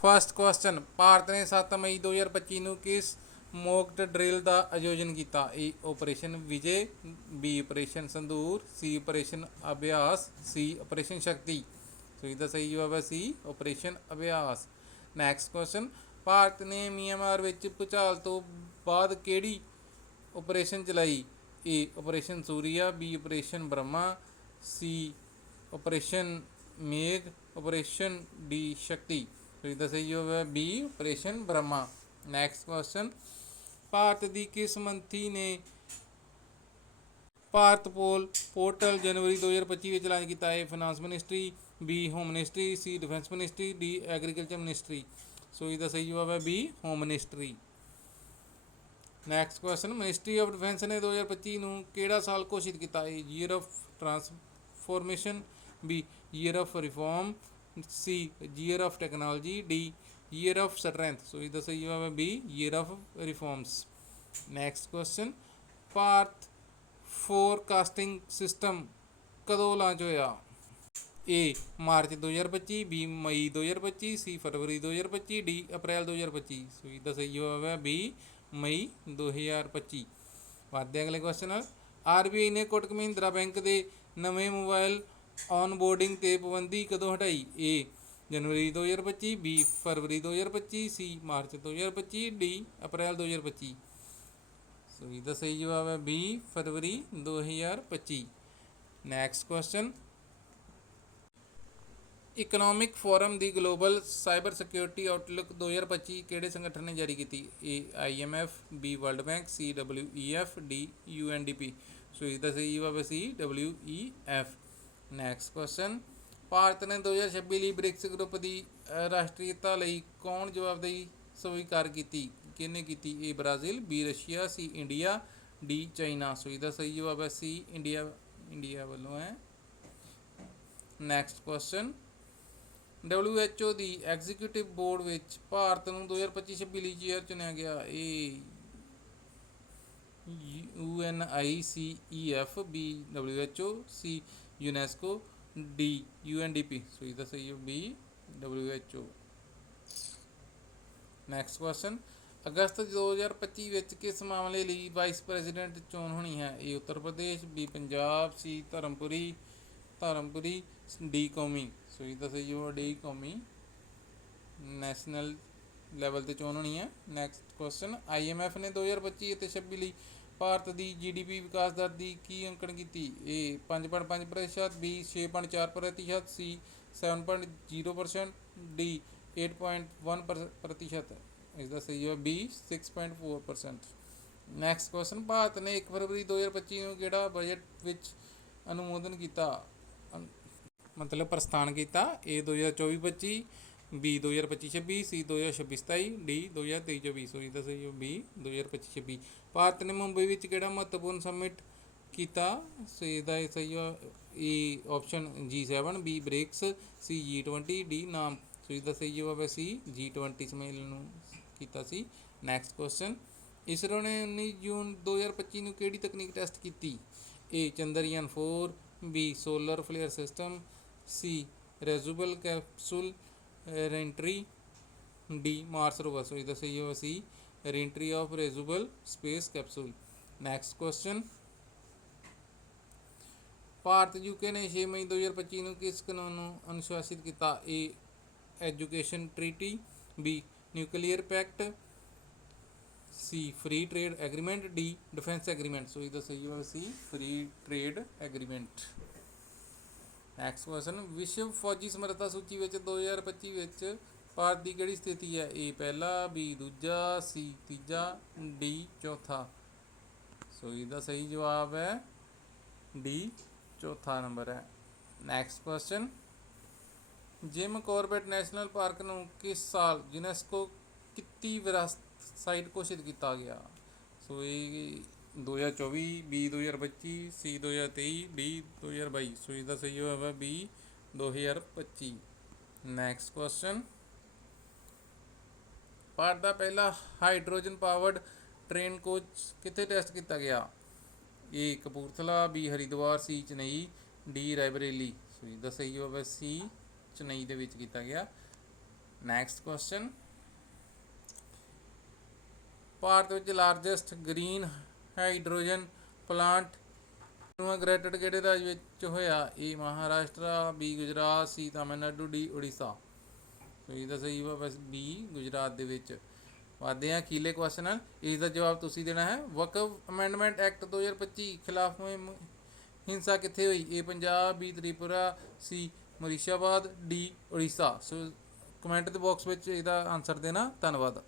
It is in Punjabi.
ਫਸਟ ਕੁਐਸਚਨ ਭਾਰਤ ਨੇ 7 ਮਈ 2025 ਨੂੰ ਕਿਸ ਮੌਕ ਡਰਿਲ ਦਾ ਆਯੋਜਨ ਕੀਤਾ? A operation Vijay B operation Sindoor C operation Abhyas C operation Shakti so ਇਹਦਾ ਸਹੀ ਜਵਾਬ ਹੈ C operation Abhyas next question Bharat ਨੇ ਮਿਆਂਮਾਰ ਵਿੱਚ ਭੂਚਾਲ ਤੋਂ ਬਾਅਦ ਕਿਹੜੀ ਆਪਰੇਸ਼ਨ ਚਲਾਈ? A operation Surya B operation Brahma C operation Megh operation D Shakti so ਇਹਦਾ ਸਹੀ ਜਵਾਬ ਹੈ, B, operation Brahma. Next question Bharat ਦੀ ਕਿਸ ਮੰਤਰੀ ਨੇ ਭਾਰਤ ਪੋਲ ਪੋਰਟਲ ਜਨਵਰੀ 2025 ਵਿੱਚ ਲਾਂਚ ਕੀਤਾ ਹੈ? Finance ministry B home ministry C defence ministry D agriculture ministry so ਇਹਦਾ ਸਹੀ ਜਵਾਬ ਹੈ B home ministry next question ministry of defence ਨੇ 2025 ਨੂੰ ਕਿਹੜਾ ਸਾਲ ਘੋਸ਼ਿਤ ਕੀਤਾ ਹੈ? Year of transformation B year of reform C year of technology D year of strength so ਇਹਦਾ ਸਹੀ ਜਵਾਬ ਹੈ B year of reforms next question Bharat forecasting system ਕਦੋਂ ਲਾਂਚ ਹੋਇਆ ਏ ਮਾਰਚ 2025 ਬੀ ਮਈ 2025 ਸੀ ਫਰਵਰੀ 2025 ਡੀ ਅਪ੍ਰੈਲ 2025 ਸੋ ਇਹਦਾ ਸਹੀ ਜਵਾਬ ਹੈ ਬੀ ਮਈ 2025 ਵਧਦੇ ਹਾਂ ਅਗਲੇ ਕੁਐਸਚਨ ਨਾਲ ਆਰਬੀਆਈ ਨੇ ਕੋਟਕ ਮਹਿੰਦਰਾ ਬੈਂਕ ਦੇ ਨਵੇਂ ਮੋਬਾਈਲ ਔਨਬੋਰਡਿੰਗ ਤੇ ਪਾਬੰਦੀ ਕਦੋਂ ਹਟਾਈ? ਏ ਜਨਵਰੀ 2025 ਬੀ ਫਰਵਰੀ 2025 C March 2025 D April 2025 so ਇਹਦਾ ਸਹੀ ਜਵਾਬ ਹੈ ਬੀ ਫਰਵਰੀ 2025 ਨੈਕਸਟ ਕੁਐਸਚਨ ਇਕਨੋਮਿਕ ਫੋਰਮ ਦੀ ਗਲੋਬਲ ਸਾਈਬਰ ਸਿਕਿਉਰਿਟੀ ਆਊਟਲੁੱਕ 2025 ਕਿਹੜੇ ਸੰਗਠਨ ਨੇ ਜਾਰੀ ਕੀਤੀ? A IMF B world bank C WEF D UNDP so ਇਸ ਦਾ ਸਹੀ ਜਵਾਬ ਹੈ C WEF next question Bharat ਨੇ 2026 ਲਈ ਬ੍ਰਿਕਸ ਗਰੁੱਪ ਦੀ ਅ, ਰਾਸ਼ਟਰੀਅਤਾ ਲਈ ਕੌਣ ਜਵਾਬਦੇਹੀ ਸਵੀਕਾਰ ਕੀਤੀ? ਕਿਹਨੇ ਕੀਤੀ? A Brazil B Russia C India D China. So ਇਹਦਾ ਸਹੀ ਜਵਾਬ ਹੈ ਸੀ ਇੰਡੀਆ ਇੰਡੀਆ ਵੱਲੋਂ ਹੈ। ਨੈਕਸਟ ਕੁਐਸਚਨ WHO ਦੀ ਐਗਜ਼ੀਕਿਊਟਿਵ ਬੋਰਡ ਵਿੱਚ ਭਾਰਤ ਨੂੰ 2025-26 ਲਈ ਚੇਅਰ ਚੁਣਿਆ ਗਿਆ। ਇਹ UNICEF B WHO C UNESCO, D UNDP ਸੋ ਇਹਦਾ ਸਹੀ ਹੈ, B ਓ ਨੈਕਸਟ ਕੁਐਸਚਨ ਅਗਸਤ 2025 ਵਿੱਚ ਕਿਸ ਮਾਮਲੇ ਲਈ ਵਾਈਸ ਪ੍ਰੈਜ਼ੀਡੈਂਟ ਚੋਣ ਹੋਣੀ ਹੈ? A Uttar Pradesh B Punjab C Dharmapuri Dharmapuri D ਕੌਮੀ। ਸੋ ਇਹਦਾ ਸਹੀ ਹੋ ਡੀ ਕੌਮੀ। ਨੈਸ਼ਨਲ ਲੈਵਲ ਤੇ ਚੋਣ ਹੋਣੀ ਹੈ। ਨੈਕਸਟ ਕੁਐਸਚਨ ਆਈਐਮਐਫ ਨੇ 2025 ਅਤੇ 26 ਲਈ ਭਾਰਤ ਦੀ ਜੀਡੀਪੀ ਵਿਕਾਸ ਦਰ ਦੀ ਕੀ ਅੰਕਣ ਕੀਤੀ? ਏ 5.5 ਪ੍ਰਤੀਸ਼ਤ ਬੀ 6.4% ਸੀ 7.0% ਡੀ 8.1% ਪ੍ਰਤੀਸ਼ਤ। ਇਸ ਦਾ ਸਹੀ ਹੈ ਬੀ 6.4% ਨੈਕਸਟ ਕੁਐਸਚਨ ਭਾਰਤ ਨੇ 1 ਫਰਵਰੀ 2025 ਨੂੰ ਕਿਹੜਾ ਬਜਟ ਵਿੱਚ ਅਨੁਮੋਦਨ ਕੀਤਾ? ਮਤਲਬ ਪ੍ਰਸਥਾਨ ਕੀਤਾ? ਏ 2024-25 ਬੀ 2025-26 ਸੀ 2026-27 ਡੀ 2023-24 ਸੋ ਇਹਦਾ ਸਹੀ ਹੈ, ਬੀ 2025-26 ਭਾਰਤ ਨੇ ਮੁੰਬਈ ਵਿੱਚ ਕਿਹੜਾ ਮਹੱਤਵਪੂਰਨ ਸਮਿਟ ਕੀਤਾ? ਸੋ ਇਹਦਾ ਇਹ ਸਹੀ ਹੈ A option G7 B BRICS, C G20 D ਨਾਮ। ਸੋ ਇਹਦਾ ਸਹੀ ਜਵਾਬ ਹੈ, ਸੀ G20 ਸੰਮੇਲਨ ਨੂੰ ਕੀਤਾ ਸੀ। ਨੈਕਸਟ ਕੁਐਸਚਨ ਇਸਰੋ ਨੇ 19 ਜੂਨ 2025 ਨੂੰ ਕਿਹੜੀ ਤਕਨੀਕ ਟੈਸਟ ਕੀਤੀ? A Chandrayaan 4 B solar flare system C reusable capsule reentry D Mars rover so ਇਹਦਾ ਸਹੀ ਹੋਇਆ C reentry of reusable space capsule. Next question Bharat UK ਨੇ 6 ਮਈ 2025 ਨੂੰ ਕਿਸ ਕਾਨੂੰਨ ਨੂੰ ਅਨੁਸ਼ਾਸਿਤ ਕੀਤਾ? A education treaty B nuclear pact C free trade agreement D defence agreement so ਇਹਦਾ ਸਹੀ ਹੋਇਆ C free trade agreement next question ਵਿਸ਼ਵ ਫੌਜੀ ਸਮਰੱਥਾ ਸੂਚੀ ਵਿੱਚ 2025 ਵਿੱਚ ਭਾਰਤ ਦੀ ਕਿਹੜੀ ਸਥਿਤੀ ਹੈ? ਏ ਪਹਿਲਾ ਬੀ ਦੂਜਾ ਸੀ ਤੀਜਾ ਡੀ ਚੌਥਾ। ਸੋ ਇਹਦਾ ਸਹੀ ਜਵਾਬ ਹੈ ਡੀ ਚੌਥਾ ਨੰਬਰ ਹੈ। Next question Jim Corbett national park ਨੂੰ ਕਿਸ ਸਾਲ ਯੂਨੈਸਕੋ ਕਿੱਤੀ ਵਿਰਾਸਤ ਸਾਈਟ ਘੋਸ਼ਿਤ ਕੀਤਾ ਗਿਆ? ਸੋ ਇਹ 2024 ਬੀ 2025 ਸੀ 2023 ਡੀ 2022 ਸੋ ਦਾ ਸਹੀ ਜਵਾਬ ਹੈ ਬੀ 2025 ਨੈਕਸਟ ਕੁਐਸਚਨ ਭਾਰਤ ਦਾ ਪਹਿਲਾ ਹਾਈਡਰੋਜਨ ਪਾਵਰਡ ਟ੍ਰੇਨ ਕੋਚ ਕਿੱਥੇ ਟੈਸਟ ਕੀਤਾ ਗਿਆ? A Kapurthala B Haridwar C Chennai D Raebareli so ਦਾ ਸਹੀ ਜਵਾਬ ਹੈ ਸੀ ਚਨਈ ਦੇ ਵਿੱਚ ਕੀਤਾ ਗਿਆ। ਨੈਕਸਟ ਕੁਐਸਚਨ ਭਾਰਤ ਵਿੱਚ largest green hydrogen plant inaugurated ਕਿਹੜੇ ਰਾਜ ਵਿੱਚ ਹੋਇਆ? A Maharashtra, B Gujarat, C Tamil Nadu, D Orissa. So ਇਹਦਾ ਸਹੀ ਵਾ, ਬਸ ਬੀ ਗੁਜਰਾਤ ਦੇ ਵਿੱਚ। ਵਾਦੇ ਆ ਕੀਲੇ ਕੁਐਸਚਨ ਇਸ ਦਾ ਜਵਾਬ ਤੁਸੀਂ ਦੇਣਾ ਹੈ। ਵਕਫ ਅਮੈਂਡਮੈਂਟ ਐਕਟ 2025 ਖਿਲਾਫ ਮੁਹਿੰਮ, ਹਿੰਸਾ ਕਿੱਥੇ ਹੋਈ? A Punjab, B Tripura, C Murshidabad, D Orissa. So comment ਦੇ ਬਾਕਸ ਵਿੱਚ ਇਹਦਾ ਆਨਸਰ ਦੇਣਾ। ਧੰਨਵਾਦ।